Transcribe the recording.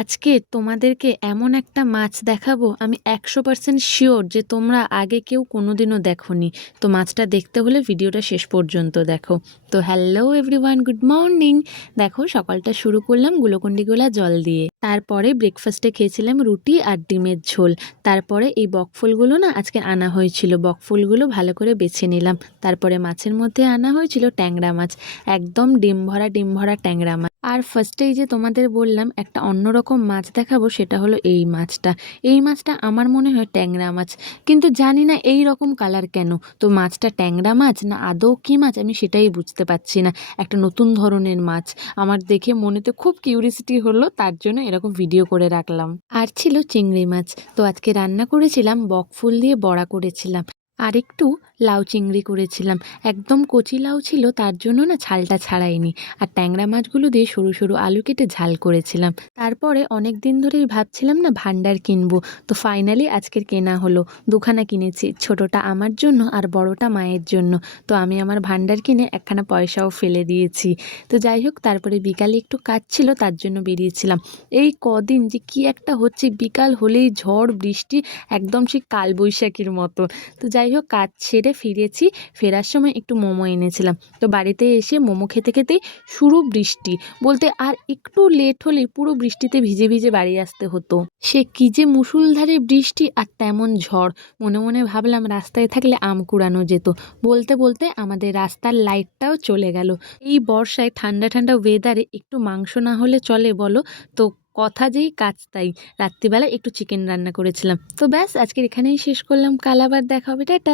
আজকে তোমাদেরকে এমন একটা মাছ দেখাবো, আমি 100% শিওর যে তোমরা আগে কেউ কোনোদিনও দেখোনি। তো মাছটা দেখতে হলে ভিডিওটা শেষ পর্যন্ত দেখো। তো হ্যালো এভরিওয়ান, গুড মর্নিং। দেখো সকালটা শুরু করলাম গ্লুকন্ডিগোলা জল দিয়ে। তারপরে ব্রেকফাস্টে খেয়েছিলাম রুটি আর ডিমের ঝোল। তারপরে এই বকফুলগুলো না আজকে আনা হয়েছিল, বকফুলগুলো ভালো করে বেছে নিলাম। তারপরে মাছের মধ্যে আনা হয়েছিল ট্যাংরা মাছ, একদম ডিম ভরা ট্যাংরা মাছ। আর ফার্স্টেই যে তোমাদের বললাম একটা অন্যরকম মাছ দেখাবো, সেটা হলো এই মাছটা। এই মাছটা আমার মনে হয় ট্যাংরা মাছ, কিন্তু জানি না এই রকম কালার কেন। তো মাছটা ট্যাংরা মাছ না আদৌ কী মাছ আমি সেটাই বুঝতে পারছি না। একটা নতুন ধরনের মাছ, আমার দেখে মনেতে খুব কিউরিসিটি হলো, তার জন্য এরকম ভিডিও করে রাখলাম। আর ছিল চিংড়ি মাছ। তো আজকে রান্না করেছিলাম বকফুল দিয়ে বড়া করেছিলাম, আর একটু লাউ চিংড়ি করেছিলাম। একদম কচি লাউ ছিল, তার জন্য না ছালটা ছাড়াইনি। আর ট্যাংরা মাছগুলো দিয়ে সরু সরু আলু কেটে ঝাল করেছিলাম। তারপরে অনেক দিন ধরেই ভাবছিলাম না ভান্ডার কিনবো, তো ফাইনালি আজকের কেনা হলো। দুখানা কিনেছি, ছোটটা আমার জন্য আর বড়টা মায়ের জন্য। তো আমি আমার ভান্ডার কিনে একখানা পয়সাও ফেলে দিয়েছি। তো যাই হোক, তারপরে বিকালে একটু কাজ ছিল, তার জন্য বেরিয়েছিলাম। এই কদিন যে কি একটা হচ্ছে, বিকাল হলেই ঝড় বৃষ্টি, একদম সেই কালবৈশাখীর মতো। তো যাই হোক, কাজ সেরে ফিরেছি। ফেরার সময় একটু মোমো এনেছিলাম। তো বাড়িতে এসে মোমো খেতে খেতেই শুরু বৃষ্টি, বলতে আর একটু লেট হলেই পুরো বৃষ্টিতে ভিজে ভিজে বাড়ি আসতে হতো। সে কি যে মুষলধারে বৃষ্টি আর তেমন ঝড়। মনে মনে ভাবলাম রাস্তায় থাকলে আম কুড়ানো যেত। বলতে বলতে আমাদের রাস্তার লাইটটাও চলে গেল। এই বর্ষায় ঠান্ডা ঠান্ডা ওয়েদারে একটু মাংস না হলে চলে বলো? তো কথা যেই কাজ তাই, রাত্রিবেলা একটু চিকেন রান্না করেছিলাম। তো ব্যাস, আজকের এখানেই শেষ করলাম। কাল আবার দেখা হবে, টাটা।